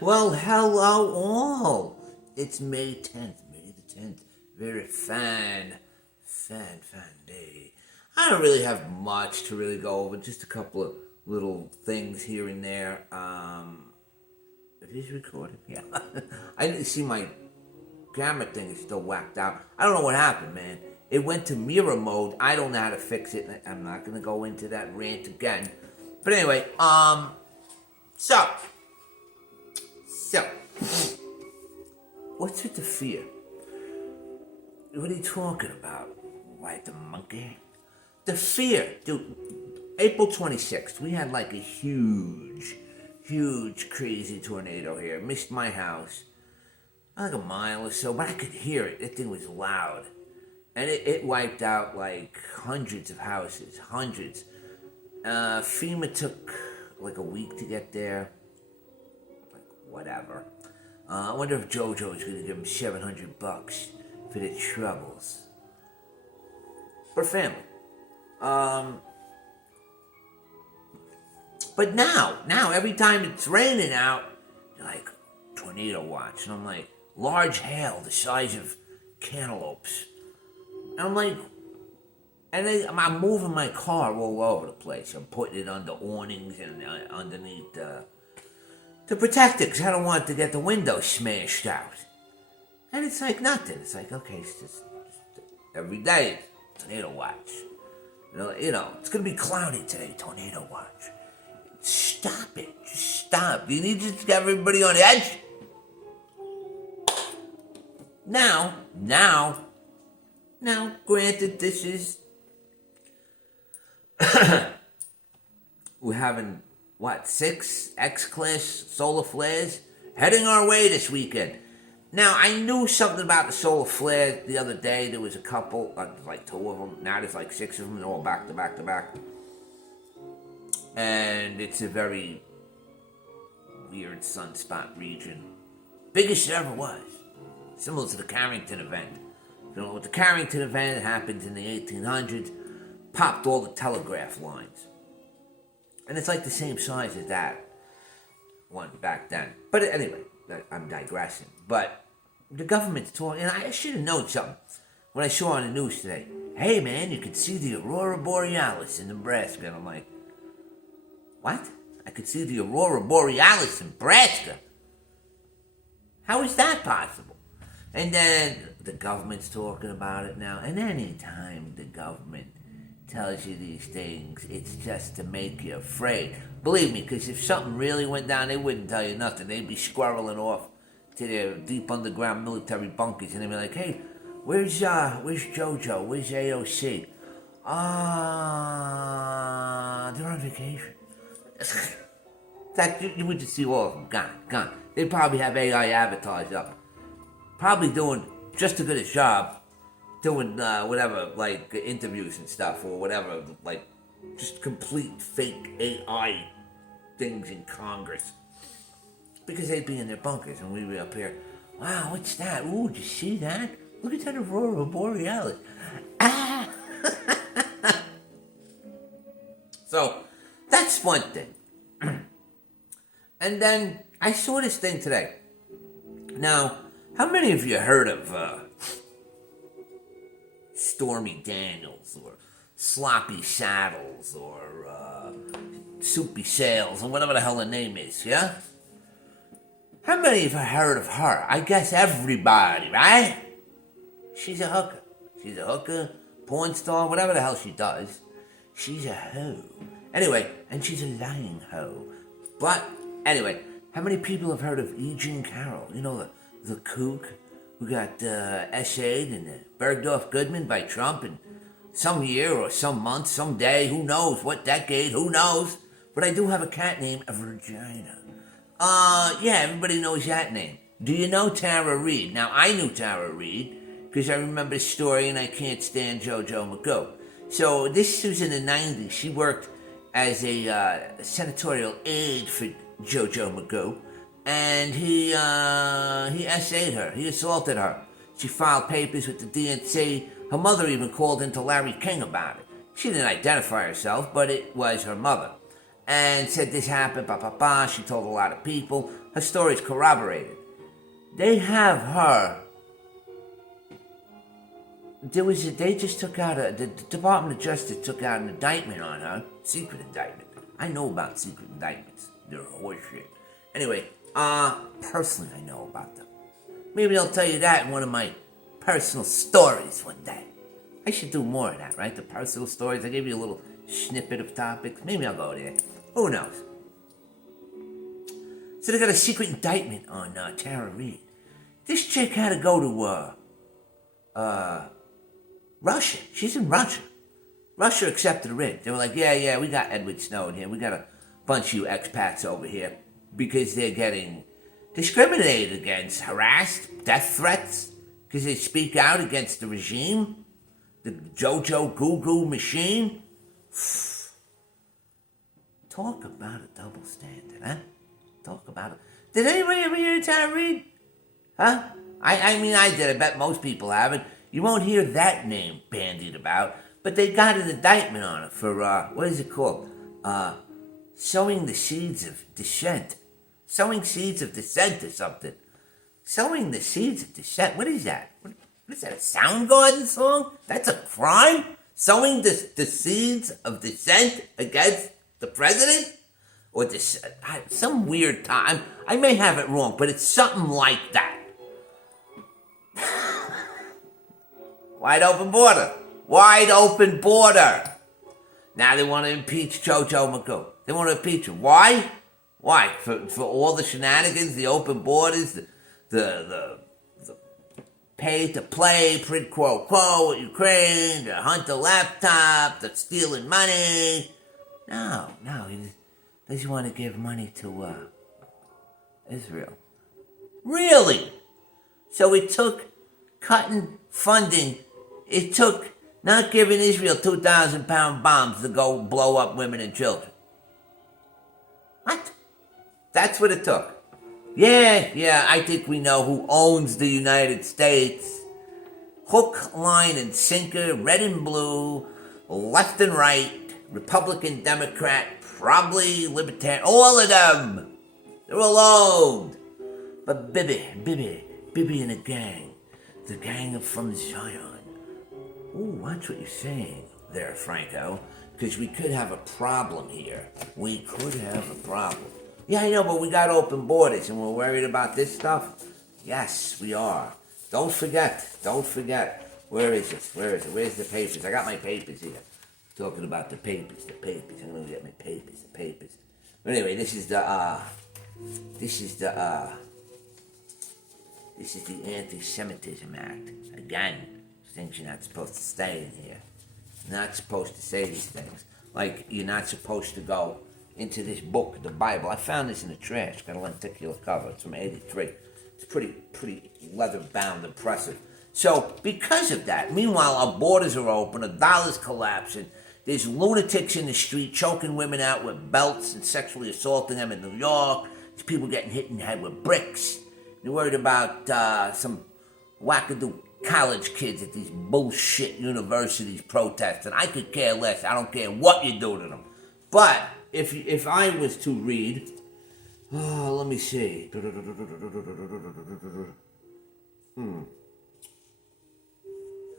Well, hello all. It's May 10th, May the 10th. Very fun day. I don't really have much to really go over, just a couple of little things here and there. It is recorded, yeah. I didn't see my camera thing is still whacked out. I don't know what happened, man. It went to mirror mode. I don't know how to fix it. I'm not gonna go into that rant again. But anyway, so, what's with the fear? What are you talking about? White the monkey? The fear, dude. April 26th, we had like a huge, crazy tornado here. Missed my house. Like a mile or so, but I could hear it. That thing was loud. And it wiped out like hundreds of houses. Hundreds. FEMA took like a week to get there. Like, whatever. I wonder if JoJo's gonna give him $700 for the troubles. For family. But now, every time it's raining out, you're like, tornado watch. And I'm like, large hail the size of cantaloupes. And I'm like, I'm moving my car all over the place. I'm putting it under awnings and underneath to protect it because I don't want it to get the window smashed out. And it's like nothing. It's like, okay, it's just every day, tornado watch. You know, it's going to be cloudy today, tornado watch. Stop it. Just stop. You need to just get everybody on edge. Now, granted, this is... We're having, 6 X-Class solar flares heading our way this weekend. Now, I knew something about the solar flare the other day. There was a couple, like 2 of them. Now there's like 6 of them. They're all back to back to back. And it's a very weird sunspot region. Biggest it ever was. Similar to the Carrington event. You know, with the Carrington event, it happened in the 1800s. Popped all the telegraph lines. And it's like the same size as that one back then. But anyway, I'm digressing. But the government's talking, and I should have known something when I saw on the news today. Hey man, you could see the Aurora Borealis in Nebraska. And I'm like, what? I could see the Aurora Borealis in Nebraska? How is that possible? And then the government's talking about it now. And anytime the government tells you these things, it's just to make you afraid. Believe me, because if something really went down, they wouldn't tell you nothing. They'd be squirreling off to their deep underground military bunkers, and they'd be like, hey, where's JoJo? Where's AOC? They're on vacation. That you would just see all of them gone. They'd probably have AI avatars up. Probably doing just as good a job doing whatever, like interviews and stuff or whatever, like just complete fake AI things in Congress. Because they'd be in their bunkers and we'd be up here, wow, what's that? Ooh, did you see that? Look at that Aurora Borealis. Ah! So, that's one thing. And then I saw this thing today. Now, how many of you heard of Stormy Daniels or Sloppy Saddles or Soupy Sales or whatever the hell her name is, yeah? How many of you heard of her? I guess everybody, right? She's a hooker, porn star, whatever the hell she does. She's a hoe. Anyway, and she's a lying hoe. But, anyway, how many people have heard of E. Jean Carroll? You know, the kook who got essayed and Bergdorf Goodman by Trump in some year or some month, some day, who knows, what decade, who knows. But I do have a cat named Virginia. Yeah, everybody knows that name. Do you know Tara Reid? Now, I knew Tara Reid because I remember the story and I can't stand JoJo McGo. So this was in the 90s. She worked as a senatorial aide for JoJo McGo. And he essayed her. He assaulted her. She filed papers with the DNC. Her mother even called into Larry King about it. She didn't identify herself, but it was her mother. and said this happened, blah, blah, blah. She told a lot of people. Her story's corroborated. They have her. They just took out the Department of Justice took out an indictment on her. Secret indictment. I know about secret indictments. They're horseshit. Anyway, personally I know about them. Maybe I'll tell you that in one of my personal stories one day. I should do more of that, right? The personal stories. I gave you a little snippet of topics. Maybe I'll go there. Who knows? So they got a secret indictment on Tara Reid. This chick had to go to Russia. She's in Russia. Russia accepted the writ. They were like, yeah, we got Edward Snowden here. We got a bunch of you expats over here because they're getting discriminated against, harassed, death threats, because they speak out against the regime, the Jojo Goo Goo machine. Talk about a double standard, huh? Talk about it. Did anybody ever hear Tara Reid? Huh? I mean, I did. I bet most people haven't. You won't hear that name bandied about, but they got an indictment on it for, what is it called? Sowing the seeds of dissent. Sowing seeds of dissent or something. Sowing the seeds of dissent. What is that? What is that, a Soundgarden song? That's a crime? Sowing the seeds of dissent against the president? Or some weird time. I may have it wrong, but it's something like that. Wide open border. Wide open border. Now they want to impeach Jojo McGoo. They want to impeach him. Why? Why? For all the shenanigans, the open borders, the pay to play, quid pro quo with Ukraine, the hunt the laptop, the stealing money. No, they just want to give money to Israel. Really? So it took cutting funding. It took not giving Israel 2,000-pound bombs to go blow up women and children. What? That's what it took. Yeah, I think we know who owns the United States. Hook, line, and sinker, red and blue, left and right, Republican, Democrat, probably Libertarian, all of them. They're all owned. But Bibi and the gang from Zion. Ooh, watch what you're saying there, Franco, because we could have a problem here. We could have a problem. Yeah, I know, but we got open borders and we're worried about this stuff. Yes, we are. Don't forget. Where is this? Where's the papers? I got my papers here. Talking about the papers. I'm gonna get my papers. But anyway, this is the Anti-Semitism Act. Again, things you're not supposed to say in here. You're not supposed to say these things. Like, you're not supposed to go into this book, the Bible. I found this in the trash. Got a lenticular cover. It's from 83. It's pretty leather-bound, impressive. So, because of that, meanwhile, our borders are open, the dollar's collapsing, there's lunatics in the street choking women out with belts and sexually assaulting them in New York. There's people getting hit in the head with bricks. You're worried about some wackadoo college kids at these bullshit universities protesting. I could care less. I don't care what you do to them. But if I was to read, let me see.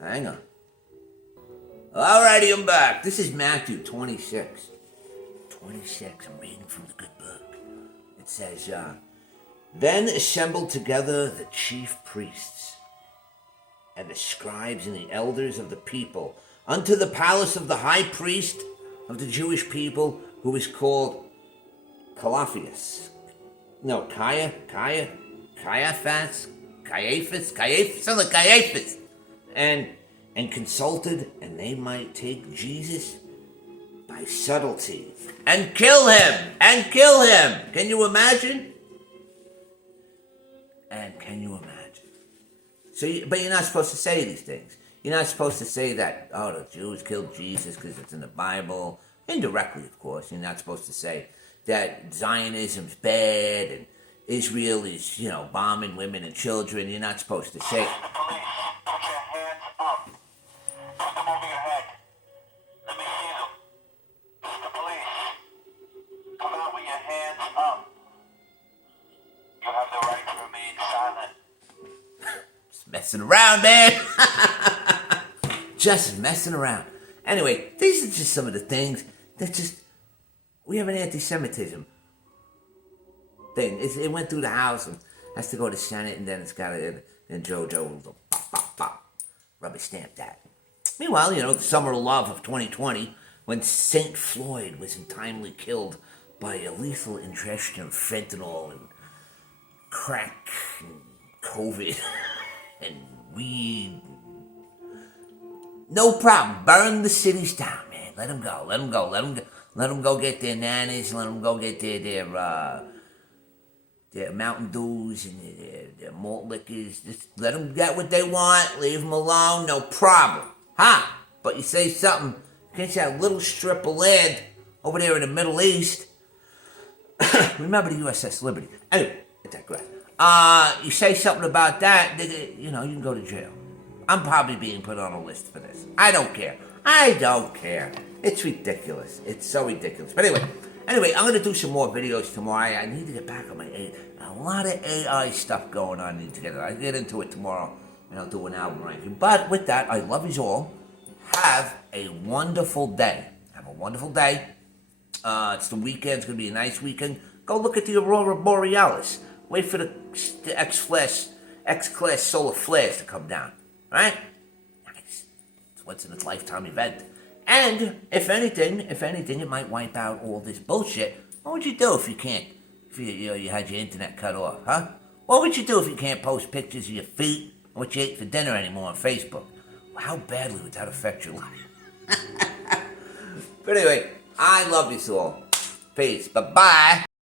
Hang on. Alrighty, I'm back. This is Matthew 26. 26, I'm reading from the good book. It says, Then assembled together the chief priests and the scribes and the elders of the people unto the palace of the high priest of the Jewish people, who is called Caiaphas, and consulted, and they might take Jesus by subtlety and kill him. Can you imagine? So, but you're not supposed to say these things. You're not supposed to say that, the Jews killed Jesus because it's in the Bible. Indirectly, of course. You're not supposed to say that Zionism's bad and Israel is, bombing women and children. You're not supposed to say... Police, put your hands up. Put them over your head. Let me see them. It's the police. You have the right to remain silent. Just messing around, man. Just messing around. Anyway, these are just some of the things that just, we have an anti-Semitism thing. It went through the House and has to go to Senate, and then it's got to, and JoJo will go pop, pop, pop, rubber stamp that. Meanwhile, the summer of love of 2020, when St. Floyd was untimely killed by a lethal ingestion of fentanyl and crack and COVID and weed. No problem. Burn the cities down, man. Let them go. Let them go. Let them go get their nannies. Let them go get their Mountain Dews and their malt liquors. Just let them get what they want. Leave them alone. No problem. But you say something against that little strip of land over there in the Middle East. Remember the USS Liberty. Anyway, I digress. You say something about that, you can go to jail. I'm probably being put on a list for this. I don't care. It's ridiculous. It's so ridiculous. But anyway, I'm going to do some more videos tomorrow. I need to get back on my AI. A lot of AI stuff going on together. I'll get into it tomorrow, and I'll do an album ranking. But with that, I love you all. Have a wonderful day. It's the weekend. It's going to be a nice weekend. Go look at the Aurora Borealis. Wait for the X-Class solar flares to come down. Right? Nice. It's once in a lifetime event. And if anything, it might wipe out all this bullshit. What would you do if you can't? If you had your internet cut off, huh? What would you do if you can't post pictures of your feet or what you ate for dinner anymore on Facebook? Well, how badly would that affect your life? But anyway, I love you all. Peace. Bye-bye.